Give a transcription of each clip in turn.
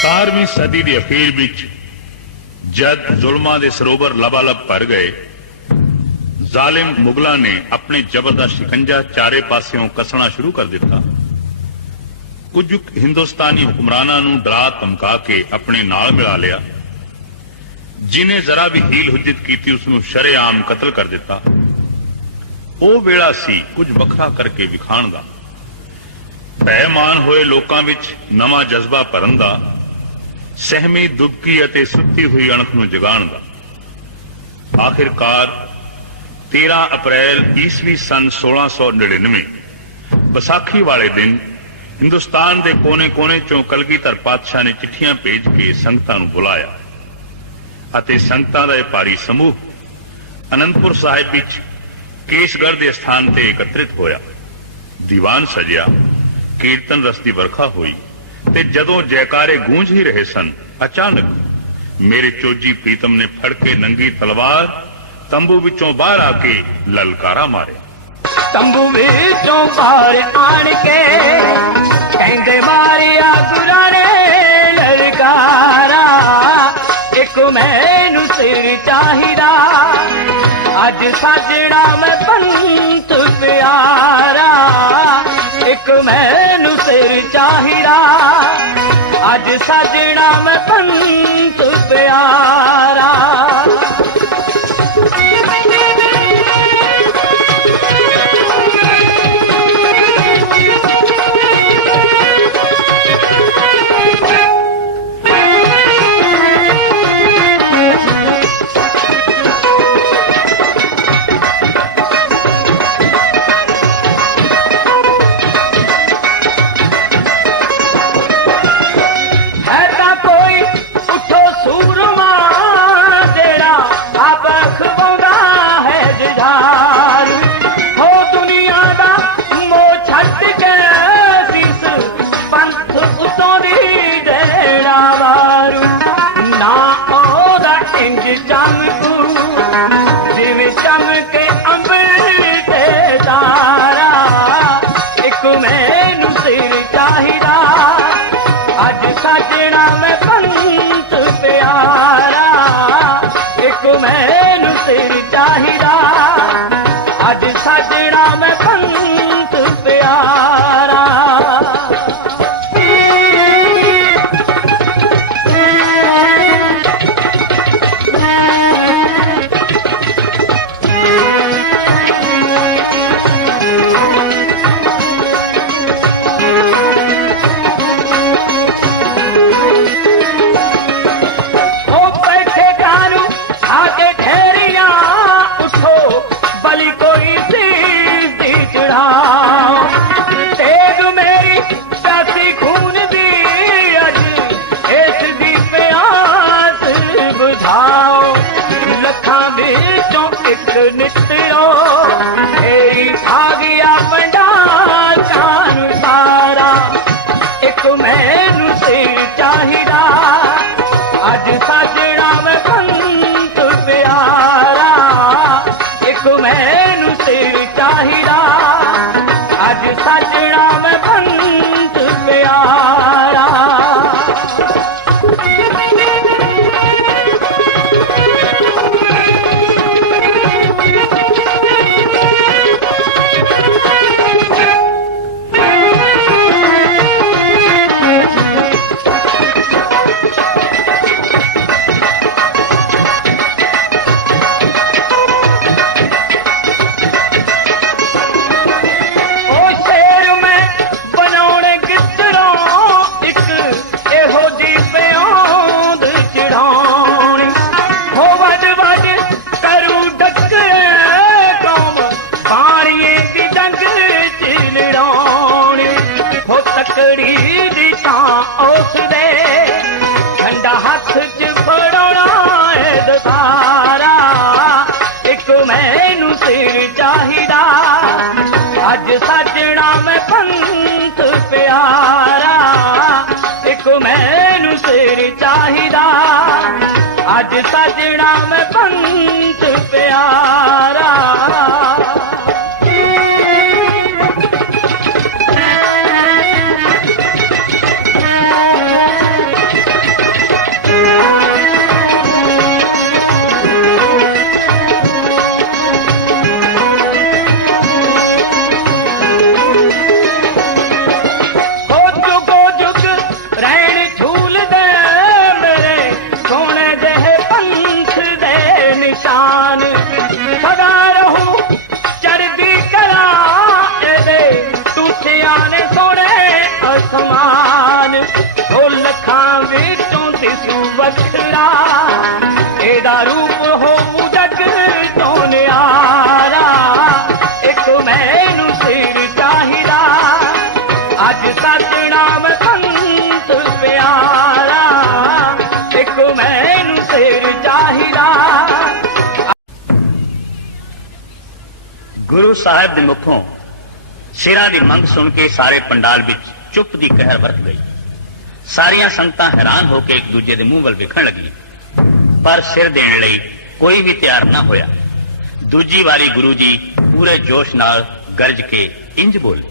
17ਵੀਂ सदी के अखीर विच जद जुल्मां दे सरोवर लबालब भर गए, जालिम मुगलों ने अपने जबर दा शिकंजा चारे पास्यों कसना शुरू कर दिता। कुछ हिंदुस्तानी हुक्मरानां नूं डरा धमका के अपने नाल मिला लिया। जिन्हें जरा भी हील हुज्जत की उसनूं शरेआम कतल कर दिता। वो वेला सी कुछ वखरा करके विखाण दा, भयमान होए लोकां विच नवां जज्बा भरन दा, सहमी दुबकी अते सुत्ती हुई अणख नूं जगाण दा। आखिरकार 13 अप्रैल ईसवी सन 1699 बैसाखी वाले दिन हिंदुस्तान के कोने कोने चों कलगीधर पातशाह ने चिट्ठियां भेज के संगतां नूं बुलाया अते संगतां दा भारी समूह आनंदपुर साहिब विच केसगढ़ के स्थान ते एकत्रित होया। दीवान सजिया, कीर्तन रस की वर्खा हुई ते जदों जयकारे गूंज ही रहे सन, अचानक मेरे चोजी प्रीतम ने फड़ के नंगी तलवार तंबू विचों बाहर आके ललकारा मारे। तंबू विचों बाहर आण के कहंदे मारिया गुरां ने ललकारा, एक मैनू सिर चाहिदा, अज साजना मैं पंथ प्यारा, एक मैनू सिर चाहिदा, अज साजना मैं पंथ प्यारा। साजना मैं पंथ प्यारा, एक मैनू सिर चाहिदा, अज साजना मैं पंथ प्यारा। नित्रो तेरी भागिया बंडा चानू सारा, एक मैनू सिर चाहिदा, अज साजना मैं पंथ प्यारा, एक मैनू सिर चाहिदा, अज साजना मैं पंथ प्यारा। ठंडा हाथ च फड़ोना है दसारा, एक मैनू सिर चाहिदा, अज साजना मैं पंथ प्यारा, एक मैनू सिर चाहिदा, अज साजना मैं पंथ प्यारा। साजना मैं संत प्यारा एक मैनू सिर चाहिदा। गुरु साहब दे मुखों सिरां दी मंग सुन के सारे पंडाल विच चुप दी कहर वरत गई। सारियां संगतां हैरान होकर एक दूजे दे मुंह वल वेखण लगी, पर सिर देण लई कोई भी तैयार ना होया। दूजी वारी गुरु जी पूरे जोश नाल गरज के इंज बोले,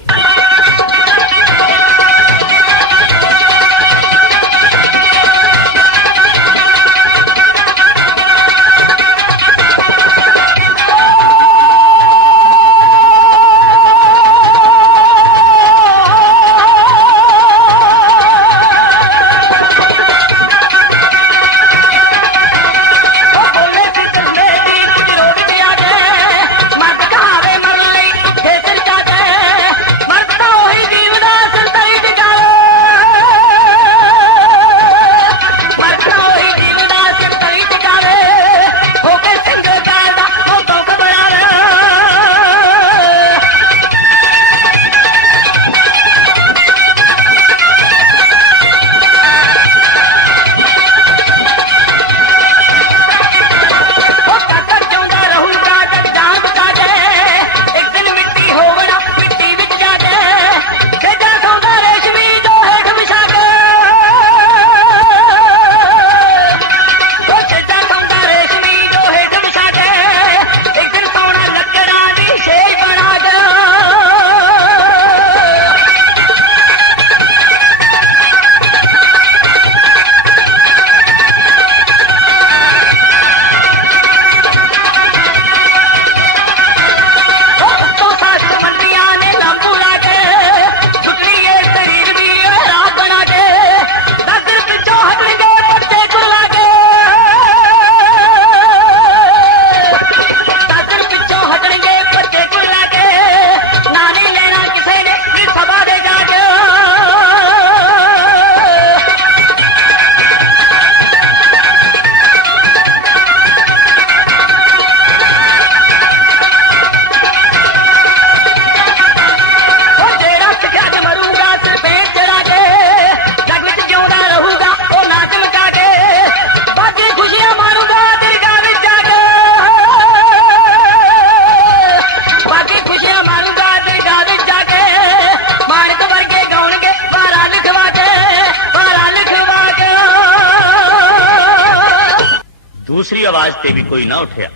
दूसरी आवाज ते भी कोई ना उठिया।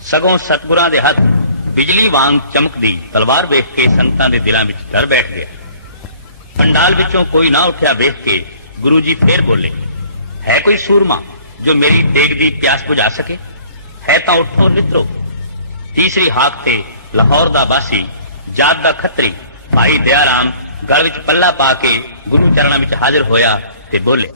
सगों सतगुरां दे हथ बिजली वांग चमकदी तलवार वेख के संगतां दे दिलां विच डर बैठ गया। पंडाल विचों कोई ना उठिया वेख के गुरु जी फिर बोले, है कोई सूरमा जो मेरी तेग दी प्यास बुझा सके? है तां उठो मित्रो। तीसरी हाक ते लाहौर दा बासी जात दा खत्री भाई दयाराम गल विच पल्ला पा के गुरु चरणां विच हाजिर होया ते बोले,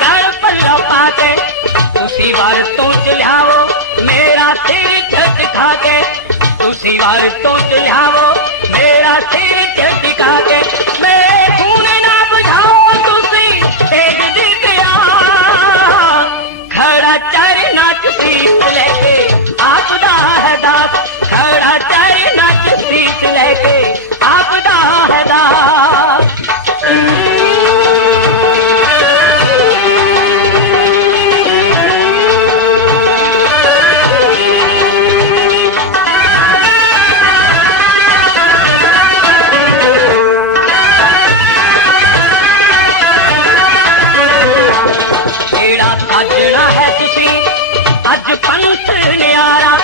ਗਲ ਪੱਲਾ ਪਾ ਕੇ ਤੁਸੀਂ ਵਾਰ ਤੋਂ ਚਲਿਆਵੋ ਮੇਰਾ ਸਿਰ ਝਟਕਾ ਕੇ ਤੁਸੀਂ ਵਾਰ ਤੋਂ ਚਲਿਆਵੋ ਮੇਰਾ ਸਿਰ ਝਟਕਾ ਕੇ ਮੇਰੇ ਖੂਨ ਨਾ ਬੁਝਾਓ ਤੁਸੀਂ ਤੇਜ ਦਿਲ ਪਿਆ ਖੜਾ ਚਰਨਾ ਚ ਸੀਸ ਲੈ ਕੇ ਆਪ ਦਾ ਹੈ ਦਾਸ ਖੜਾ ਚਰਨਾ ਚ ਸੀਸ ਲੈ ਕੇ ਆਪ ਦਾ ਹੈ ਦਾਸ ਅੱਜ ਪੰਥ ਨਿਆਰਾ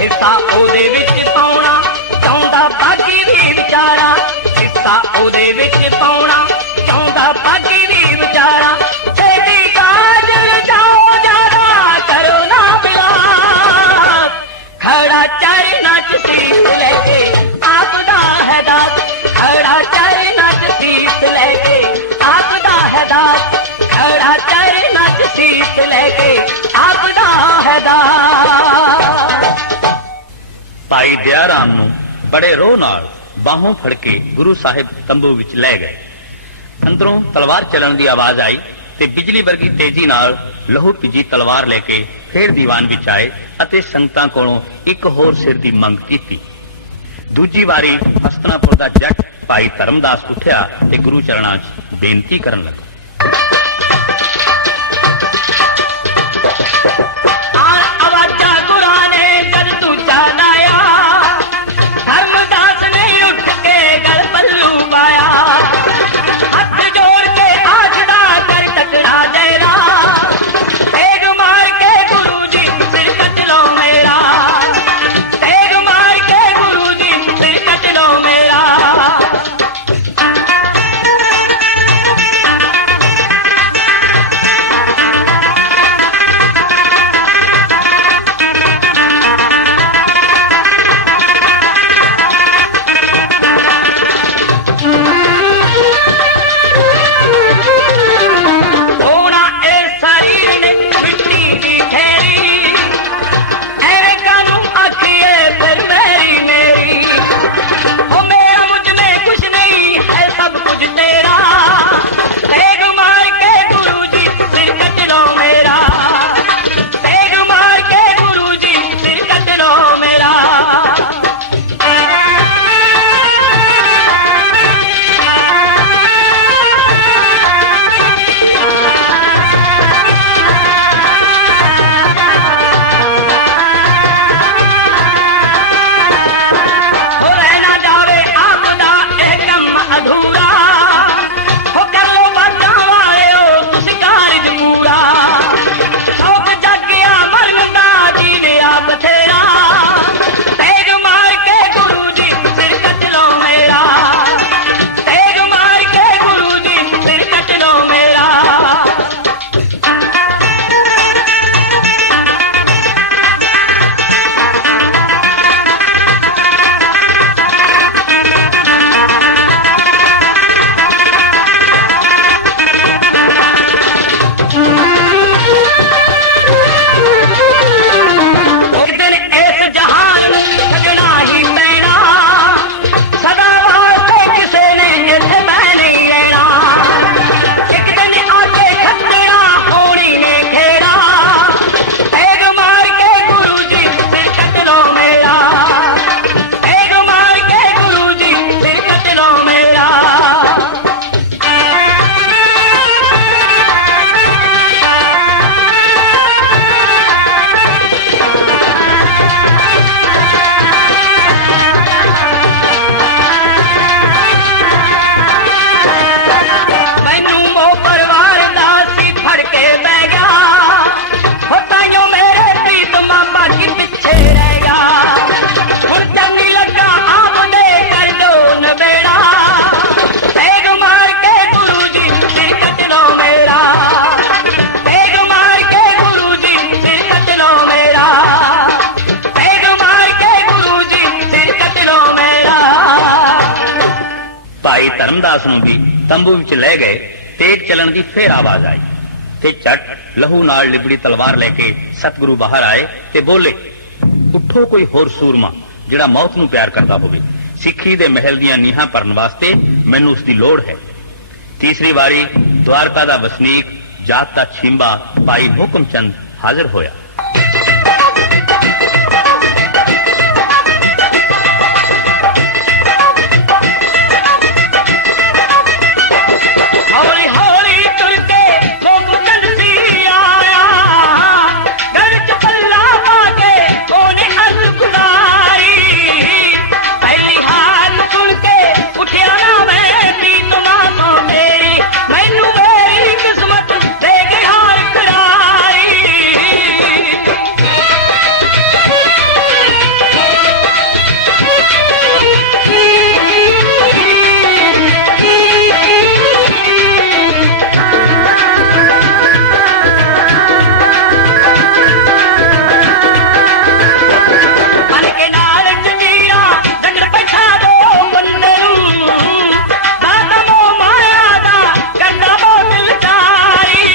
ਹਿੱਸਾ ਉਹਦੇ ਵਿੱਚ ਪਾਉਣਾ ਚਾਹੁੰਦਾ ਬਾਕੀ ਵੀ ਵਿਚਾਰਾ ਹਿੱਸਾ ਉਹਦੇ ਵਿੱਚ ਪਾਉਣਾ ਚਾਹੁੰਦਾ ਬਾਕੀ ਵੀ ਵਿਚਾਰਾ ਛੇਤੀ ਕਾਜਲ ਜਾਓ ਜਾਦਾ ਕਰੋ ਨਾ ਬਿਲਾਸ ਖੜਾ ਚਰਨਾ ਚ ਸੀਸ ਲੈ ਕੇ ਆਪ ਦਾ ਹੈ ਦਾਸ ਖੜਾ ਚਰਨਾ ਚ ਸੀਸ ਲੈ ਕੇ ਆਪ ਦਾ ਹੈ ਦਾਸ ਖੜਾ ਚਰਨਾ ਚ ਸੀਸ ਲੈ ਕੇ ਆਪ ਦਾ ਹੈ ਦਾਸ ਭਾਈ ਦਇਆ ਰਾਮ ਨੂੰ ਬੜੇ ਰੋਹ ਨਾਲ ਬਾਹੋਂ ਫੜ ਕੇ ਗੁਰੂ ਸਾਹਿਬ ਤੰਬੂ ਵਿੱਚ ਲੈ ਗਏ। ਅੰਦਰੋਂ ਤਲਵਾਰ ਚੱਲਣ ਦੀ ਆਵਾਜ਼ ਆਈ ਤੇ ਬਿਜਲੀ ਵਰਗੀ ਤੇਜ਼ੀ ਨਾਲ ਲਹੂ ਭਿੱਜੀ ਤਲਵਾਰ ਲੈ ਕੇ ਫੇਰ ਦੀਵਾਨ ਵਿੱਚ ਆਏ ਅਤੇ ਸੰਗਤਾਂ ਕੋਲੋਂ ਇੱਕ ਹੋਰ ਸਿਰ ਦੀ ਮੰਗ ਕੀਤੀ। ਦੂਜੀ ਵਾਰੀ ਹਸਤਨਾਪੁਰ ਦਾ ਜੱਟ ਭਾਈ ਧਰਮਦਾਸ ਉੱਠਿਆ ਤੇ ਗੁਰੂ ਚਰਨਾਂ 'ਚ ਬੇਨਤੀ ਕਰਨ ਲੱਗਾ। ਆਵਾਜ਼ਾਂ ਗੁਰਾਂ ਨੇ ਕਰ ਤੂੰ ਚਾਲਾਇਆ ਧਰਮਦਾਸ ਨੇ ਉੱਠ ਕੇ ਗਲ ਪੱਲੂ ਪਾਇਆ ਹੱਥ ਜੋੜ ਕੇ ਆਜੜਾ ਕਰ ਟਕਰਾ ਜੈਰਾ ਤੇਗ ਮਾਰ ਕੇ ਗੁਰੂ ਜੀ ਸਿਰ ਕੱਟ ਲੋ ਮੇਰਾ ਤੇਗ ਮਾਰ ਕੇ ਗੁਰੂ ਜੀ ਸਿਰ ਕੱਟ ਲੋ ਮੇਰਾ ਹੋਣਾ ਇਹ ਸਰੀਰ ਨੇ ਮਿੱਟੀ ਦੀ ਠਹਿਰੀ ਐਵੇਂ ਕਾਨੂੰ ਆਖੀਏ ਫਿਰ ਮੇਰੀ ਮੇਰੀ ਹੋ ਮੇਰਾ ਮੁਝ में कुछ नहीं है सब कुछ तेरा तेग मार के गुरु जी सिर कट लो मेरा तेग मार के गुरु जी सिर कट लो मेरा हो रहना जावे आपदा एक कम अधूरा हो कर लो बाजा वाले हो तुसी कारज पूरा शौक जागिया मरना जीवे आप बथेरा तेग मार के गुरु जी सिर कट लो मेरा तेग मार के गुरु जी सिर कट लो मेरा एक दिन इस जहान लगना ही पैना सदा वास्ते किसे ने इत्थे मैं नहीं रहना एक दिन आके खतरा होनी ने खेड़ा तेग मार के गुरु जी सिर कट लो मेरा तेग मार के गुरु जी सिर कट लो मेरा ਮੈਨੂੰ ਮੋਹ ਪਰਿਵਾਰ ਦਾ ਸੀ ਫੜ ਕੇ ਬਹਿ ਗਿਆ ਹੋ ਤਾਈਓ ਮੇਰੇ ਪ੍ਰੀਤਮਾ ਬਾਕੀ ਪਿੱਛੇ ਰਹਿ ਗਿਆ ਹੁਣ ਚੰਗੀ ਲੱਗਾ ਆਪਦੇ ਕਰ ਲੋ ਨਵੇੜਾ ਤੇਗ ਮਾਰ ਕੇ ਗੁਰੂ ਜੀ ਸਿਰ ਕੱਟ ਲੋ ਮੇਰਾ ਤੇਗ ਮਾਰ ਕੇ ਗੁਰੂ ਜੀ ਸਿਰ ਕੱਟ ਲੋ ਮੇਰਾ ਤੇਗ ਮਾਰ ਕੇ ਗੁਰੂ ਜੀ ਸਿਰ ਕੱਟ ਲੋ ਮੇਰਾ ਭਾਈ ਧਰਮਦਾਸ ਨੂੰ ਵੀ ਤੰਬੂ ਵਿੱਚ ਲੈ ਗਏ। ਤੇਗ ਚੱਲਣ ਦੀ ਫੇਰ ਆਵਾਜ਼ ਆਈ। ਕਿ ਝਟ ਲਹੂ ਨਾਲ ਲਿਬੜੀ ਤਲਵਾਰ ਲੈ ਕੇ ਸਤਿਗੁਰੂ ਬਾਹਰ ਆਏ ਤੇ ਬੋਲੇ, ਉੱਠੋ ਕੋਈ ਹੋਰ ਸੂਰਮਾ ਜਿਹੜਾ ਮੌਤ ਨੂੰ ਪਿਆਰ ਕਰਦਾ ਹੋਵੇ। ਸਿੱਖੀ ਦੇ ਮਹਿਲ ਦੀਆਂ ਨੀਹਾਂ ਭਰਨ ਵਾਸਤੇ ਮੈਨੂੰ ਉਸ ਦੀ ਲੋੜ ਹੈ। ਤੀਸਰੀ ਵਾਰੀ ਦਵਾਰਕਾ ਦਾ ਵਸਨੀਕ, ਜਾਤ ਦਾ ਛੀਂਬਾ ਭਾਈ ਹੁਕਮ ਚੰਦ ਹਾਜ਼ਰ ਹੋਇਆ। ਹੌਲੀ ਹੌਲੀ ਤੁਰ ਕੇ ਹੁਕਮ ਚੰਦ ਸੀ ਆਇਆ, ਗਲ ਚ ਪੱਲਾ ਪਾ ਕੇ ਉਹਨੇ ਹੱਥ ਗੁਜ਼ਾਰੀ। ਪਹਿਲੀ ਹਾਲ ਸੁਣ ਕੇ ਉੱਠਿਆ ਨਾ ਮੈਂ ਪ੍ਰੀਤਮਾ ਤੋਂ ਮੇਰੀ, ਮੈਨੂੰ ਮੇਰੀ ਕਿਸਮਤ ਦੇ ਗਈ ਹਾਰ ਕਰਾਰੀ। ਮਨ ਕੇ ਨਾਲ ਜੰਜੀਰਾਂ ਡੰਗਰ ਬੈਠਾ ਦੋ ਬੰਦੇ ਨੂੰ, ਦਾਦਾ ਮੋਹ ਮਾਇਆ ਦਾ ਕੰਡਾ ਬਹੁਤ ਵਿਚਾਰੀ।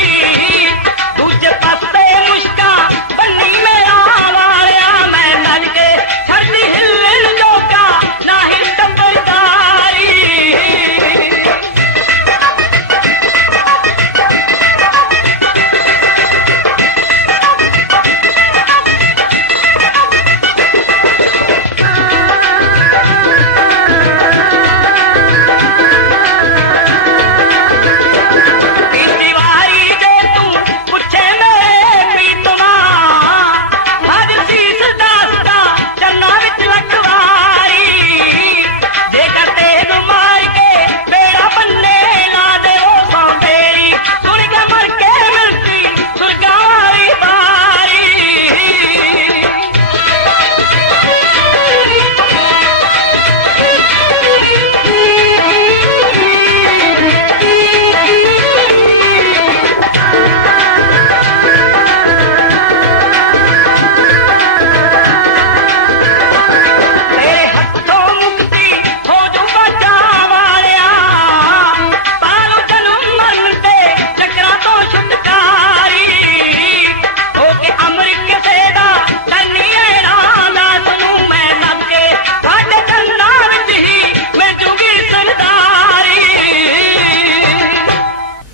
ਦੂਜੇ ਪਾਸੇ ਮੁਸ਼ਕਾਂ ਬੰਨੀ ਮੇਰਾ ਵਾਲਿਆ, ਮੈਂ ਨੱਚ ਕੇ ਛੱਡਦੀ ਹਿੱਲਣ ਜੋਗਾ ਨਾ ਹੀ ਟੱਬਰਦਾਰੀ। ਤੀਸਰੀ ਵਾਰੀ ਜੇ ਤੂੰ ਪੁੱਛੇ ਮੇਰੇ ਪ੍ਰੀਤਮਾ, ਹਾਜ਼ਰ ਸੀਸ ਦੱਸਦਾ ਚੰਨਾਂ ਵਿੱਚ ਲਖਵਾਰੀ। ਜੇਕਰ ਤੈਨੂੰ ਮਾਰ ਕੇ ਮੇਰਾ ਬੰਨੇ ਲਾ ਦਿਓ ਸੌਂਦੇਰੀ, ਸੁਣ ਕੇ ਮਰ ਕੇ ਮਿਲਦੀ ਸੁਰਗਾਂ ਵਾਲੀ ਬਾਰੀ। ਤੇਰੇ ਹੱਥੋਂ ਮੁਕਤੀ ਹੋ ਜੂ ਬਾਜਾ ਵਾਲਿਆ, ਪਾਲੋ ਜਨਮ ਮਰਨ ਤੇ ਚੱਕਰਾਂ ਤੋਂ ਛੁਟਕਾਰੀ। ਹੋ ਕੇ ਅਮਰ ਕਿਸੇ ਦਾ ਤਨੀ ਐਣਾ ਲਾਸ ਨੂੰ ਮੈਂ ਨੱਪ ਕੇ ਸਾਡੇ ਚੰਨਾਂ ਵਿੱਚ ਹੀ ਮਿਲ ਜੂਗੀ ਸਰਦਾਰੀ।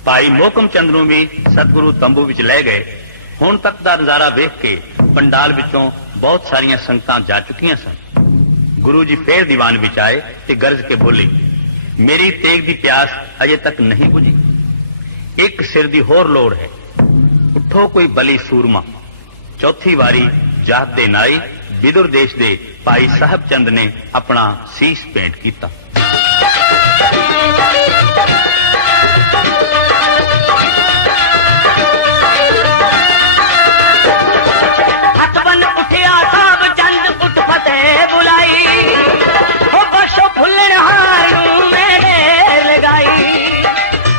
ਭਾਈ ਮੋਹਕਮ ਚੰਦ ਨੂੰ ਵੀ ਸਤਿਗੁਰੂ ਤੰਬੂ ਵਿੱਚ ਲੈ ਗਏ। ਹੁਣ ਤੱਕ ਦਾ ਨਜ਼ਾਰਾ ਵੇਖ ਕੇ ਪੰਡਾਲ ਵਿੱਚੋਂ ਬਹੁਤ ਸਾਰੀਆਂ ਸੰਗਤਾਂ ਜਾ ਚੁੱਕੀਆਂ ਸਨ। ਗੁਰੂ ਜੀ ਫੇਰ ਦੀਵਾਨ ਵਿੱਚ ਆਏ ਤੇ ਗਰਜ ਕੇ ਬੋਲੇ, ਮੇਰੀ ਤੇਗ ਦੀ ਪਿਆਸ ਅਜੇ ਤੱਕ ਨਹੀਂ ਬੁਝੀ, ਇੱਕ ਸਿਰ ਦੀ ਹੋਰ ਲੋੜ ਹੈ। ਉੱਠੋ ਕੋਈ ਬਲੀ ਸੂਰਮਾ। ਚੌਥੀ ਵਾਰੀ ਜਾਤ ਦੇ ਨਾਈ ਵਿਦੁਰ ਦੇਸ਼ ਦੇ ਭਾਈ ਸਾਹਿਬ ਚੰਦ ਨੇ ਆਪਣਾ ਸੀਸ ਭੇਂਟ ਕੀਤਾ। ਹੱਥ ਬੰਨ ਉੱਠਿਆ ਸਾਹਿਬ ਚੰਦ, ਉੱਠ ਫਤਿਹ ਬੁਲਾਈ। ਹੋ ਬਖਸ਼ੋ ਫੁੱਲਣਹਾਰ ਨੂੰ ਮੈਂ ਢੇਰ ਲਗਾਈ,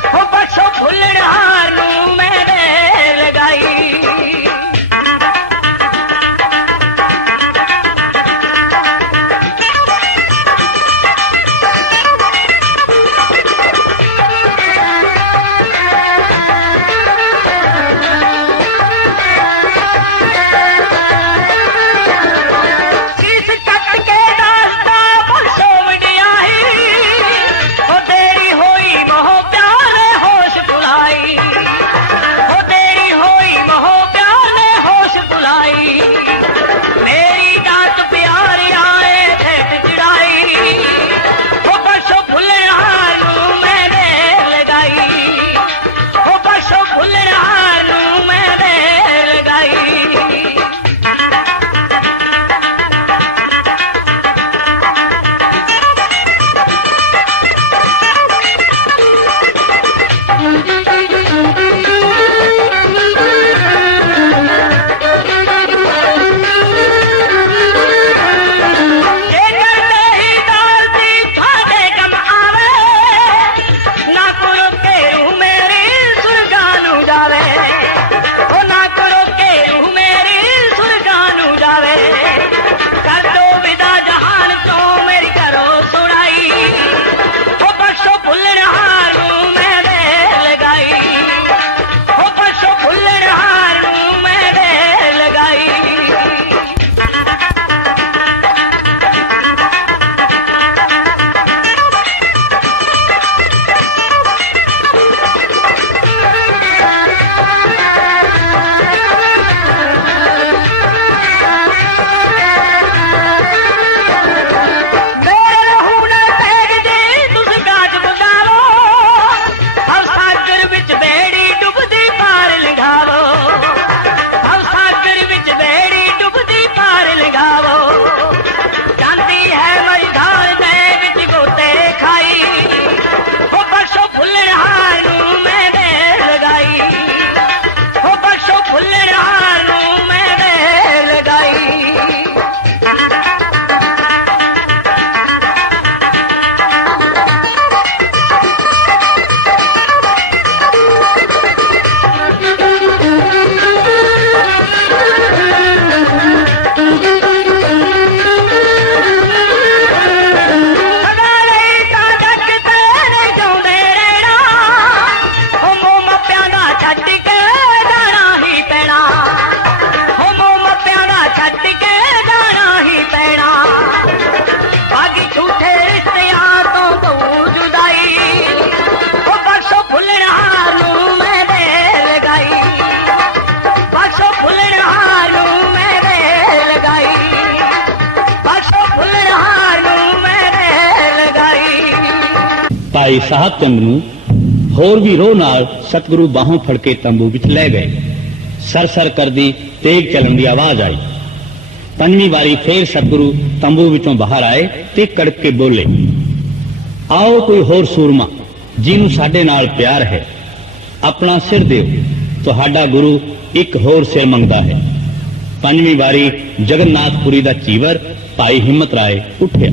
ਹੋ ਬਖਸ਼ੋ ਫੁੱਲਣਹਾਰ ਨੂੰ ਮੈਂ ਢੇਰ ਲਗਾਈ। ਭਾਈ ਸਾਹਿਬ ਚੰਦ ਨੂੰ ਹੋਰ ਵੀ ਰੋਹ ਨਾਲ ਸਤਿਗੁਰੂ ਬਾਹੋਂ ਫੜ ਕੇ ਤੰਬੂ ਵਿੱਚ ਲੈ ਗਏ। ਸਰ ਕਰਦੀ ਤੇਗ ਚੱਲਣ ਦੀ ਆਵਾਜ਼ ਆਈ। ਪੰਜਵੀਂ ਵਾਰੀ ਫੇਰ ਸਤਿਗੁਰੂ ਤੰਬੂ ਵਿੱਚੋਂ ਬਾਹਰ ਆਏ ਤੇ ਕੜਕ ਕੇ ਬੋਲੇ, ਆਓ ਕੋਈ ਹੋਰ ਸੂਰਮਾ ਜਿਹਨੂੰ ਸਾਡੇ ਨਾਲ ਪਿਆਰ ਹੈ, ਆਪਣਾ ਸਿਰ ਦਿਓ, ਤੁਹਾਡਾ ਗੁਰੂ ਇੱਕ ਹੋਰ ਸਿਰ ਮੰਗਦਾ ਹੈ। ਪੰਜਵੀਂ ਵਾਰੀ ਜਗਨਨਾਥਪੁਰੀ ਦਾ ਚੀਵਰ ਭਾਈ ਹਿੰਮਤ ਰਾਏ ਉੱਠਿਆ।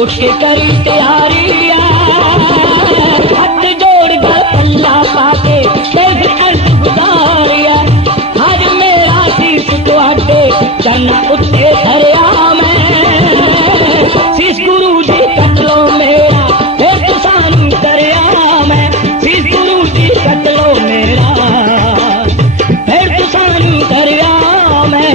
उठ के करी तैयारी हाथ जोड़ कर पल्ला पाके देख अर्ज गुजारिया हर मेरा शीश तुहाडे चन उत्ते धरिया मैं शीश गुरु जी कट लो मेरा फिर तू सानू करिया मैं शीश गुरु जी कट लो मेरा फिर तू सानू करिया मैं।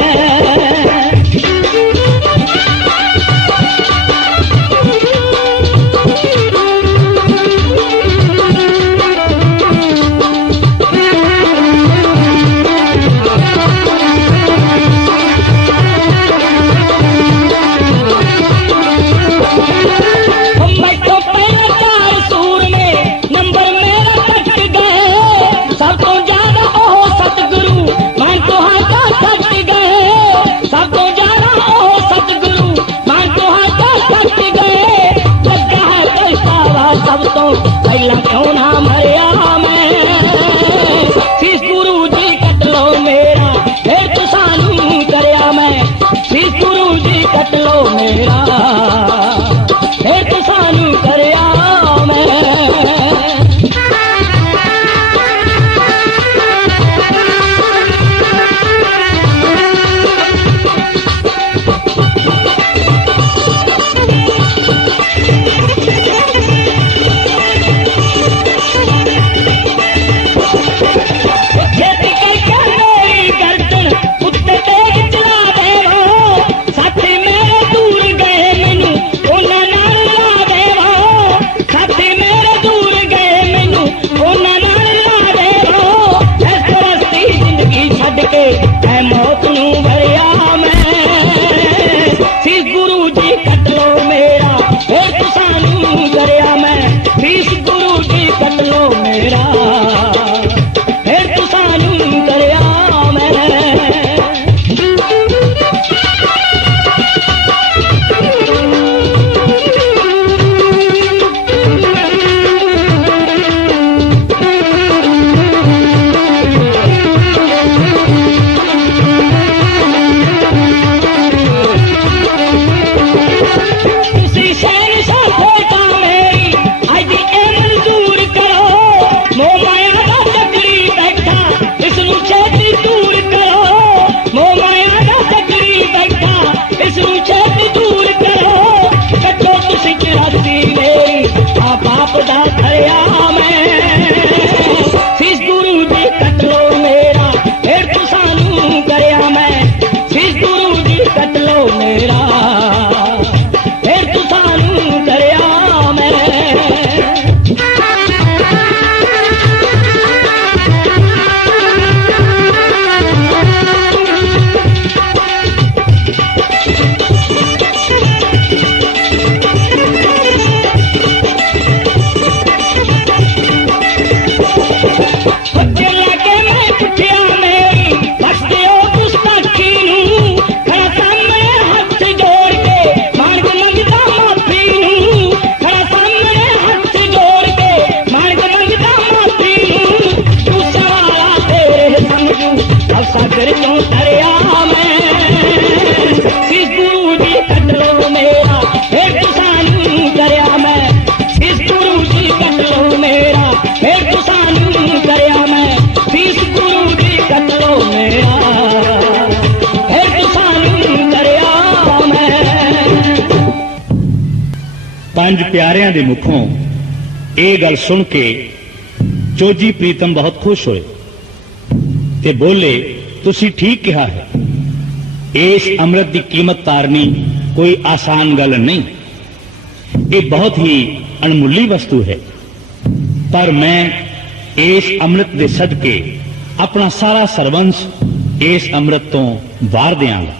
पहला क्यों ना मरिया मैं शीश गुरु जी कट लो मेरा फिर तो सानू करया मैं शीश गुरु जी कट लो मेरा फिर तो सानू करया मैं। मौत नू भरिया मैं शीश गुरु जी कट लो मेरा फिर तू सानू करया मैं शीश गुरु जी कट लो मेरा फिर तू सानू करया मैं। बाप दा धरिया मैं शीश गुरु जी कट लो मेरा फिर तू सानू करया मैं शीश गुरु जी कट लो मेरा फिर तू सानू करया मैं। सागर क्यों धरिया मैं शीश गुरु जी कट लो मेरा फिर तू सानू करया मैं शीश गुरु जी कट लो मेरा फिर तू सानू करया मैं शीश गुरु जी कट लो मेरा फिर तू सानू करया मैं। पंज प्यारियां दे मुखों ਇਹ ਗੱਲ ਸੁਣ ਕੇ चोजी प्रीतम बहुत खुश होए ते बोले, तुसी ठीक कहा है, इस अमृत की कीमत तारनी कोई आसान गल नहीं, ये बहुत ही अणमुल्ली वस्तु है, पर मैं इस अमृत के सदके अपना सारा सरवंश इस अमृत तो वार देंगा।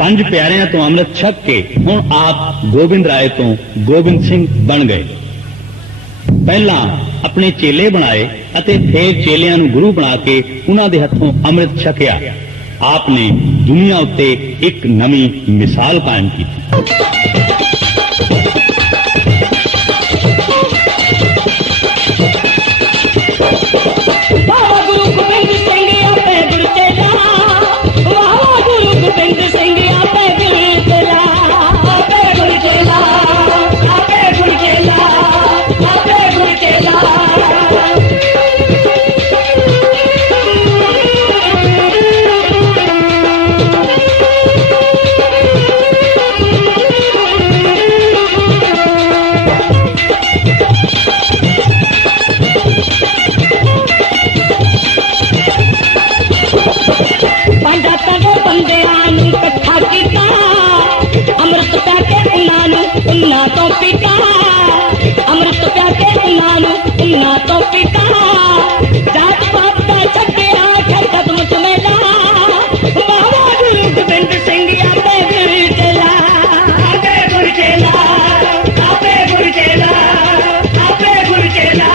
पंज प्यारियां तो अमृत छक के हुण आप गोबिंद राय तो गोबिंद सिंह बन गए। पहला अपने चेले बनाए अते फिर चेलियां नूं गुरु बना के उन्हां दे हत्थों अमृत छकिया। आपने दुनिया उत्ते एक नवी मिसाल कायम की। तो पिता अमृत प्याके उन्हां उन्हां तो पिता जात पात दा छड्डिया खत मुझ मेला बाबा गुरु गोबिंद सिंह आपे गुरु चेला आपे गुरु चेला आपे गुरु चेला आपे गुरु चेला।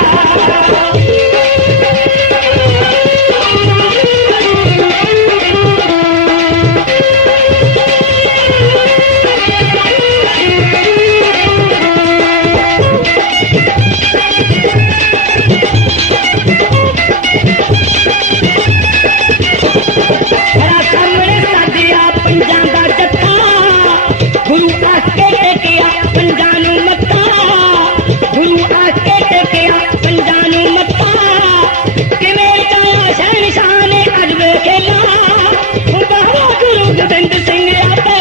गोबिंद सिंह आपे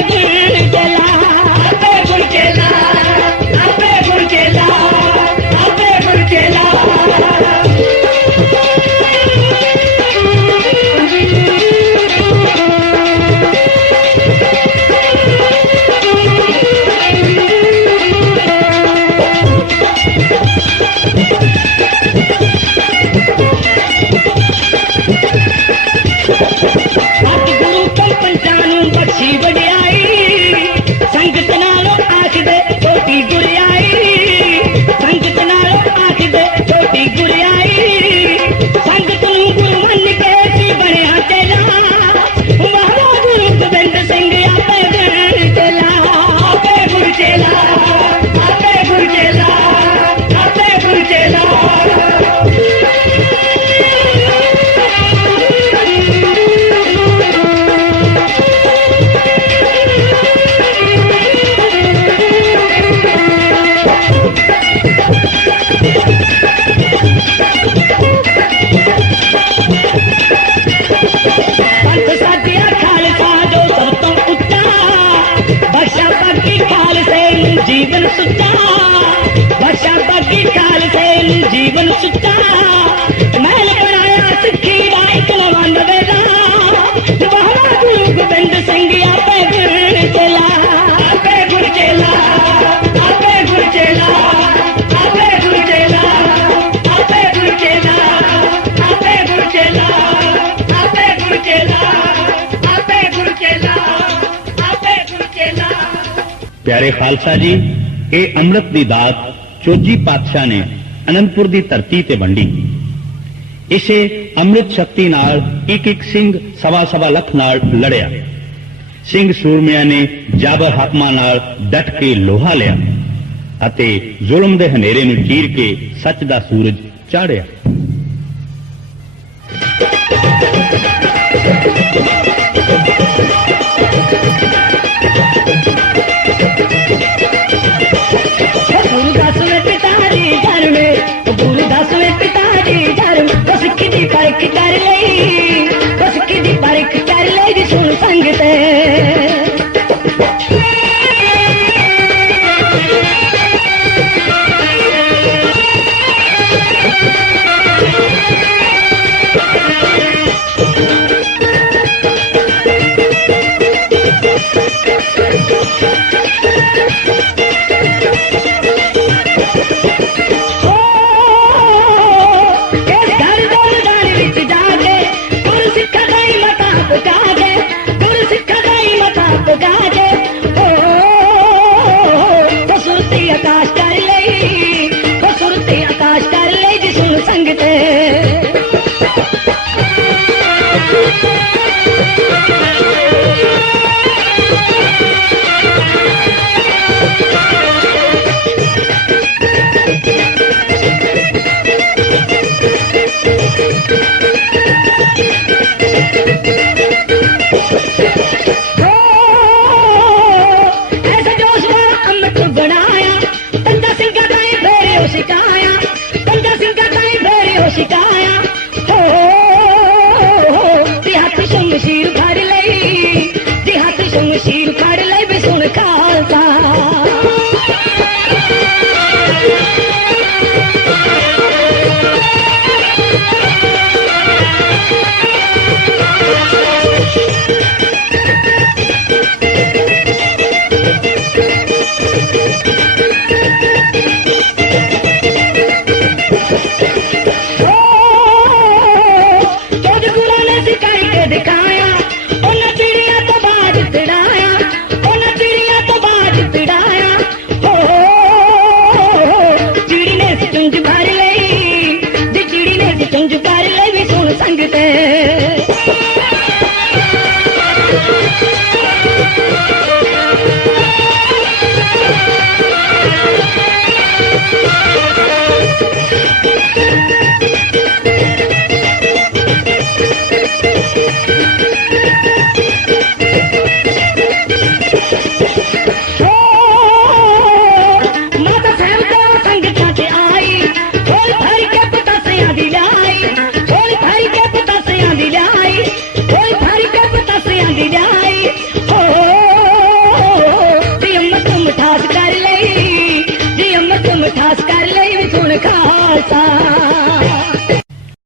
प्यारे खालसा जी, ये अमृत की दात चोजी पातशाह ने आनंदपुर की धरती ते वंडी। इसे अमृत शक्ति नाल एक एक सिंह सवा सवा लख नाल लड़िया। सिंह सूरमिया ने जाबर हाकमां नाल डट के लोहा लिया अते जुल्म दे हनेरे नूं चीर के सच दा सूरज चाढ़िया। गुरुदासवें पिताजी घर में, गुरुदासवें पिताजी घर में, वो सिक्खी दी परख कर लई, वो सिक्खी दी परख कर लई दी सुन संगते। आकाश कर लई, सुरती आकाश कर लई जी सुन संगते। शीर फड़ ले भी सुन खालसा। खास कर ले भी सुन खालसा।